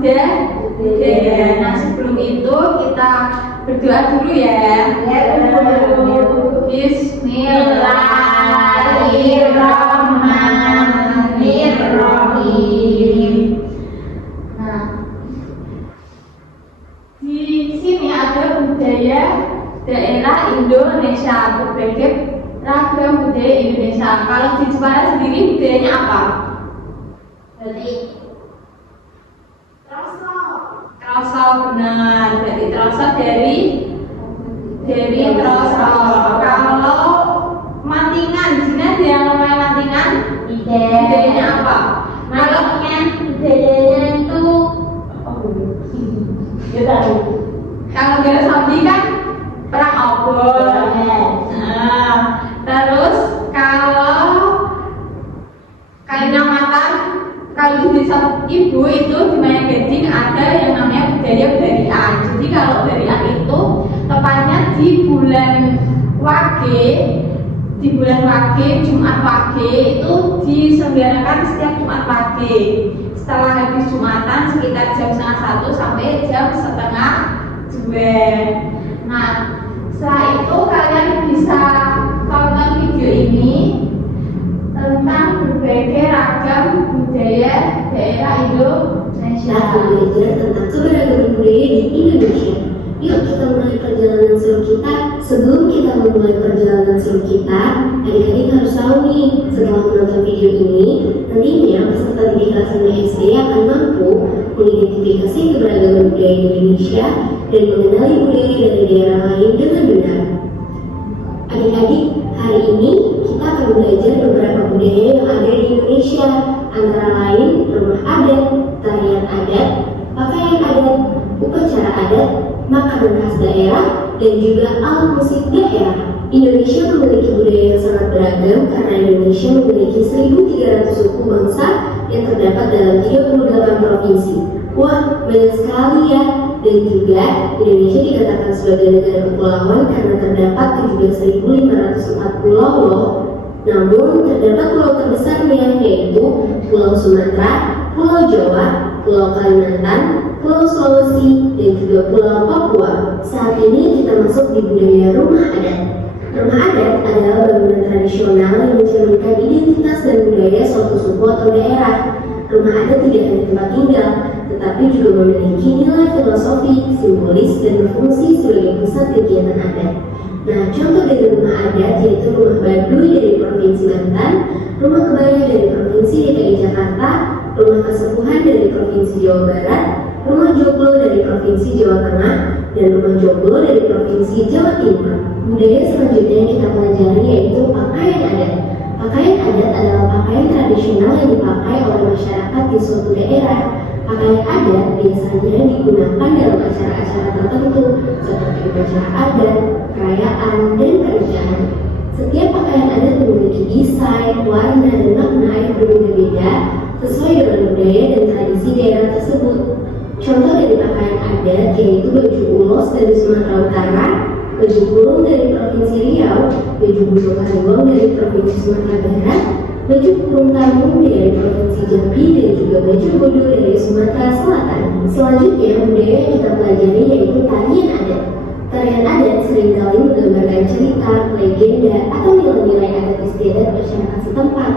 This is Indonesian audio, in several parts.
budaya. Nah, sebelum itu kita berdoa dulu ya. Bismillahirrahmanirrahim. Nah, di sini ada budaya daerah Indonesia, berbagai ragam budaya Indonesia. Kalau di Jepara sendiri budayanya apa? Berarti Troso, benar. Berarti Troso dari Troso. Kalau Mantingan, di sini ada yang namanya Mantingan. Budayanya apa? Mantingan budayanya itu kalau dari Saudi kan perang obor. Nah, terus kalau Kalimantan, kalau di desa ibu itu di Mayang-Gading ada yang namanya budaya barian. Jadi kalau barian itu tepatnya di bulan Wage, Jumat Wage itu diselenggarakan setiap Jumat Wage. Setelah habis Jumatan sekitar jam 1:30 sampai jam 1:30. Nah, setelah itu kalian bisa tonton video ini tentang berbagai ragam budaya daerah Indonesia. Belajar tentang keberagaman budaya di Indonesia. Yuk kita mulai perjalanan seru kita. Sebelum kita memulai perjalanan seru kita, adik-adik harus tahu nih, setelah menonton video ini, nantinya peserta didik kelas 5 SD akan mampu mengidentifikasi keberagaman budaya Indonesia dan mengenali budaya dari daerah lain dengan benar. Adik-adik, hari ini kita akan belajar beberapa budaya yang ada di Indonesia, antara lain rumah adat, tarian adat, pakaian adat, upacara adat, makanan khas daerah, dan juga alat musik daerah. Indonesia memiliki budaya yang sangat beragam karena Indonesia memiliki 1.300 suku bangsa yang terdapat dalam 38 provinsi. Wah, banyak sekali ya. Dan juga Indonesia dikatakan sebagai negara kepulauan karena terdapat 17.504 pulau loh. Namun terdapat pulau terbesarnya yaitu Pulau Sumatera, Pulau Jawa, Pulau Kalimantan, Pulau Sulawesi, dan juga Pulau Papua. Saat ini kita masuk di budaya rumah adat. Rumah adat adalah bangunan tradisional yang mencerminkan identitas dan budaya suatu suku atau daerah. Rumah adat tidak hanya tempat tinggal, tetapi juga memiliki nilai filosofi, simbolis, dan berfungsi sebagai pusat kegiatan adat. Nah, contoh dari rumah adat yaitu rumah Baduy dari Provinsi Banten, rumah kebaya dari Provinsi DKI Jakarta, rumah kesepuhan dari Provinsi Jawa Barat, rumah joglo dari Provinsi Jawa Tengah, dan rumah joglo dari Provinsi Jawa Timur. Budaya selanjutnya yang kita pelajari yaitu pakaian adat. Pakaian adat adalah pakaian tradisional yang dipakai oleh masyarakat di suatu daerah. Pakaian adat biasanya digunakan dalam acara-acara tertentu seperti upacara adat, perayaan, dan pernikahan. Setiap pakaian adat memiliki desain, warna, dan makna yang berbeda-beda sesuai dengan budaya dan tradisi daerah tersebut. Contoh dari pakaian adat yaitu baju ulos dari Sumatera Utara, baju kurung dari Provinsi Riau, baju budo kariwang dari Provinsi Sumatera Barat, baju kurung tambung dari Provinsi Jambi, dan juga baju bodo dari Sumatera Selatan. Selanjutnya, budaya yang kita pelajari yaitu tarian adat. Tarian adat seringkali menggambarkan cerita, legenda, atau nilai-nilai adat istiadat masyarakat setempat.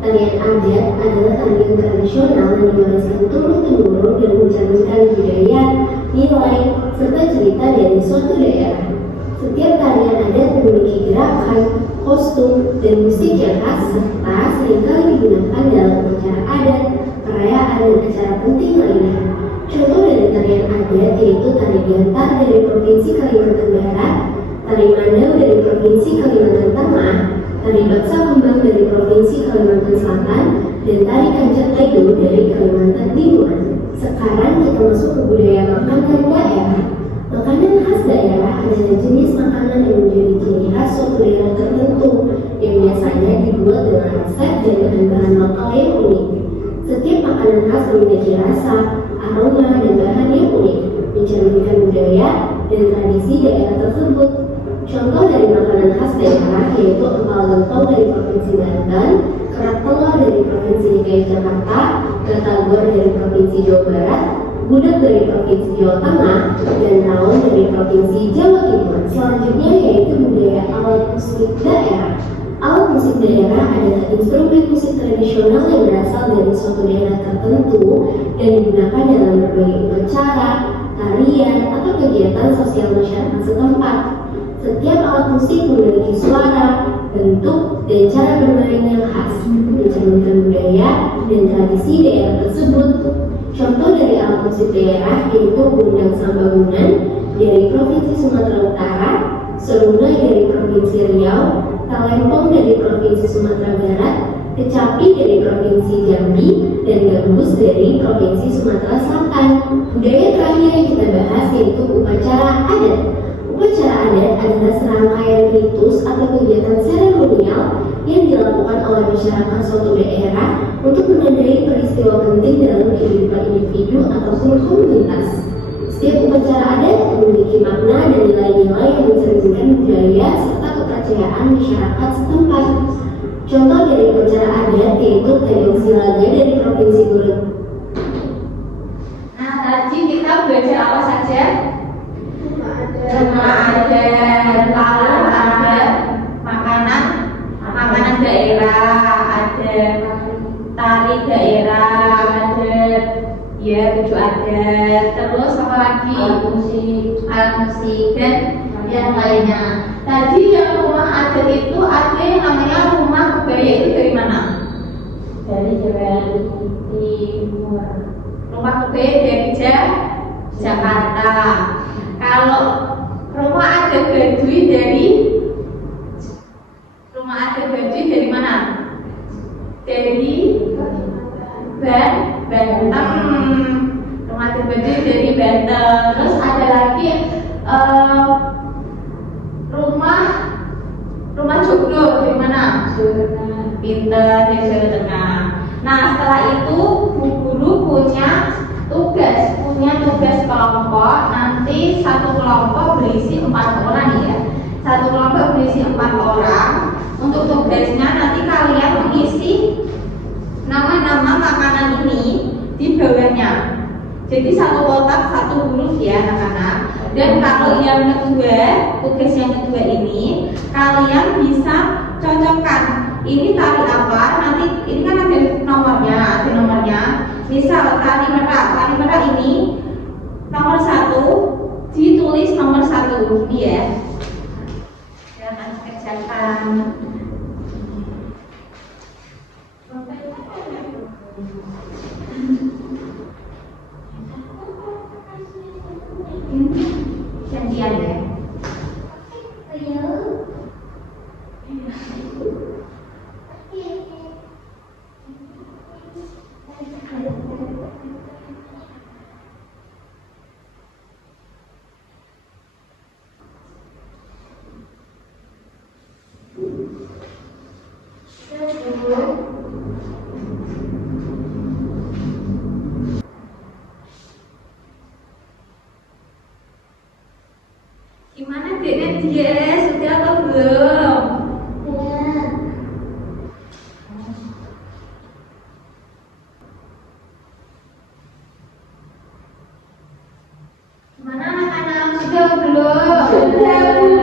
Tarian adat adalah tarian tradisional yang diwariskan turun-temurun dan mencerminkan budaya, nilai, serta cerita dari suatu daerah. Setiap tarian adat memiliki gerakan, kostum, dan musik yang khas, serta seringkali digunakan dalam acara adat, perayaan, dan acara penting lainnya. Contoh dari tarian adat yaitu tari Gantar dari Provinsi Kalimantan Barat, tari Mandau dari Provinsi Kalimantan Tengah, tari Baksa Kembang dari Provinsi Kalimantan Selatan, dan tari Kancak Tedo dari Kalimantan Timur. Sekarang kita masuk ke budaya makanan daerah. Makanan khas daerah adalah jenis makanan yang menjadi ciri khas suatu daerah tertentu yang biasanya dibuat dengan resep dan bahan-bahan lokal yang unik. Setiap makanan khas memiliki rasa, aroma, dan bahan yang unik, mencerminkan budaya dan tradisi daerah tersebut. Contoh dari makanan khas daerah yaitu empal gentong dari Provinsi Banten, kerak telur dari Provinsi DKI Jakarta, batagor dari Provinsi Jawa Barat, gudeg dari Provinsi Jawa Tengah, dan rawon dari Provinsi Jawa Timur. Selanjutnya yaitu budaya alat musik daerah. Alat musik daerah adalah instrumen musik tradisional yang berasal dari suatu daerah tertentu dan digunakan dalam berbagai upacara, tarian, atau kegiatan sosial masyarakat setempat. Setiap alat musik memiliki suara, bentuk, dan cara bermain yang khas, mencerminkan budaya dan tradisi daerah tersebut. Contoh dari alat musik daerah yaitu gunang sambagungan dari Provinsi Sumatera Utara, serunai dari Provinsi Riau, talempong dari Provinsi Sumatera Barat, kecapi dari Provinsi Jambi, dan gambus dari Provinsi Sumatera Selatan. Budaya terakhir yang kita bahas yaitu upacara adat. Upacara adat adalah serangkaian ritus atau kegiatan seremonial yang dilakukan oleh masyarakat suatu daerah untuk menandai peristiwa penting dalam kehidupan individu ataupun komunitas. Setiap upacara adat memiliki makna dan nilai-nilai yang mencerminkan budaya serta kepercayaan masyarakat setempat. Contoh dari upacara adat yaitu Tedong Silaga dari Provinsi Gorontalo. Nah, tadi kita belajar apa saja? Rumah adat, lalu ada makanan daerah, ada tari daerah, ada ya baju adat, terus apa lagi? Alat musik dan yang lainnya. Tadi yang rumah adat itu ada yang namanya rumah kebaya, itu dari mana? Dari Jawa Timur. Rumah kebaya dari Jakarta. Kalau rumah adat Baduy dari mana? Dari Banten. Rumah adat Baduy dari Banten. Terus ada lagi rumah Joglo dari mana? Pinter dari Jawa Tengah. Nah, setelah itu Bu Guru punya tugas kelompok. Nanti satu kelompok berisi 4 orang ya. Satu kelompok berisi 4 orang. Untuk tugasnya nanti kalian mengisi nama-nama makanan ini di bawahnya. Jadi satu kotak satu huruf ya anak-anak. Dan kalau yang kedua, tugas yang kedua ini kalian bisa cocokkan. Ini tari apa? Nanti ini kan ada nomornya. Misal tari merah ini nomor 1 ditulis nomor 1 ini ya. Jangan kerjakan. Gantian ya. Gimana Dek Nadia? Sudah atau belum? Gimana anak-anak? Sudah belum? Sudah Bu.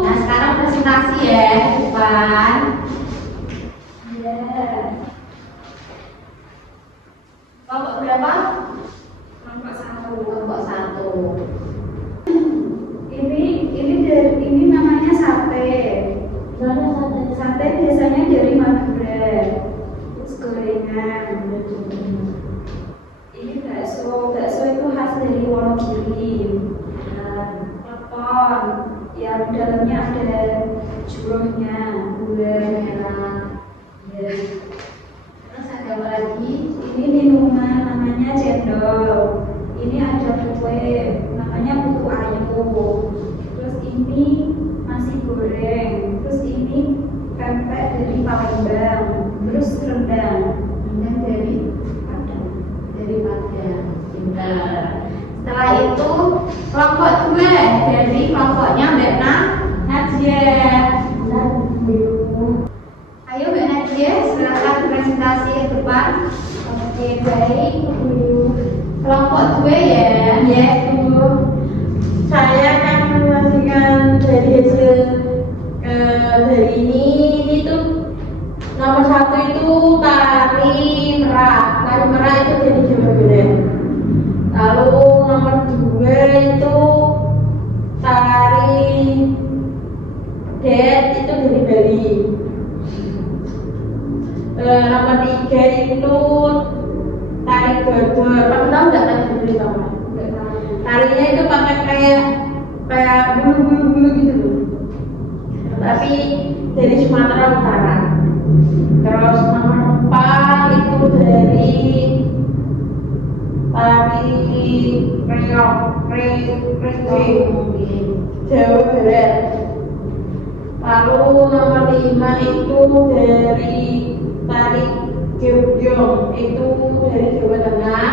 Nah, sekarang presentasi ya, depan. Kelompok berapa? Kelompok 1. Ini namanya sate. Sate biasanya dari Madura. Terus gorengan. Ini bakso itu khas dari Wonogiri. Klepon, yang dalamnya ada jurohnya, gula merah. Terus ada apa lagi? Ini minuman namanya cendol. Ini ada kue namanya putu ayu. Terus ini nasi goreng. Terus ini pempek dari Palembang. Terus rendang dari Padang. Pintar. Setelah itu kelompok 2 dari kelompoknya Mbak Nadia. Ayo Mbak Nadia, silakan presentasi ke depan. Oke, baik Bu. gue ya. Ya, Ibu. Saya akan menyajikan dari hasil dari ini tuh nomor 1 itu tari merak. Tari merak itu jadi Jawa Barat. Lalu nomor 2 itu tari det itu dari Bali. Nomor 3 itu tari godor. Kamu tahu nggak tari godor itu apa? Tarinya itu pakai kayak bulu-bulu gitu loh. Tapi dari Sumatera Utara. Terus nomor 4 itu dari tari reog, Jawa Barat. Lalu nomor 5 itu dari tari Gebyong, itu dari Jawa Tengah.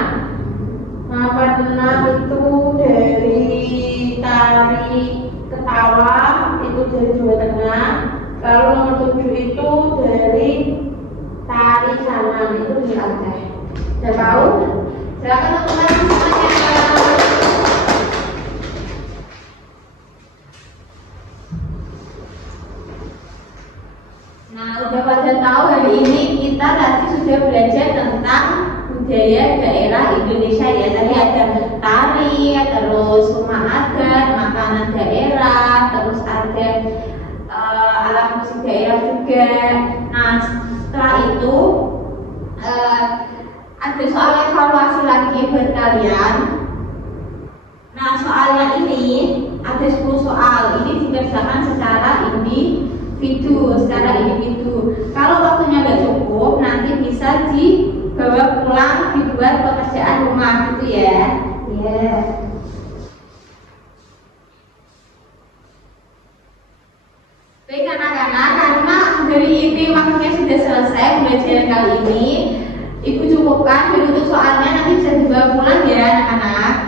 Nomor 6 itu dari tari Ketawa, itu dari Jawa Tengah. Lalu nomor 7 itu dari tari Saman, itu dari Aceh. Sudah tahu? Silakan teman-teman semuanya. Nah, udah pada tahu hari ini kita tadi sudah belajar tentang budaya daerah Indonesia ya. Tadi ada tari, terus rumah adat, makanan daerah, terus ada alat musik daerah juga. Nah, setelah itu ada soal evaluasi lagi buat kalian. Nah, soalnya ini ada 10 soal. Ini dikerjakan secara individu. Kalau waktunya nggak cukup, nanti bisa dibawa pulang, dibuat pekerjaan rumah gitu ya. Ya. Baik anak-anak, karena dari ini waktunya sudah selesai pembelajaran kali ini, Ibu cukupkan, dan untuk soalnya nanti bisa dibawa pulang ya anak-anak.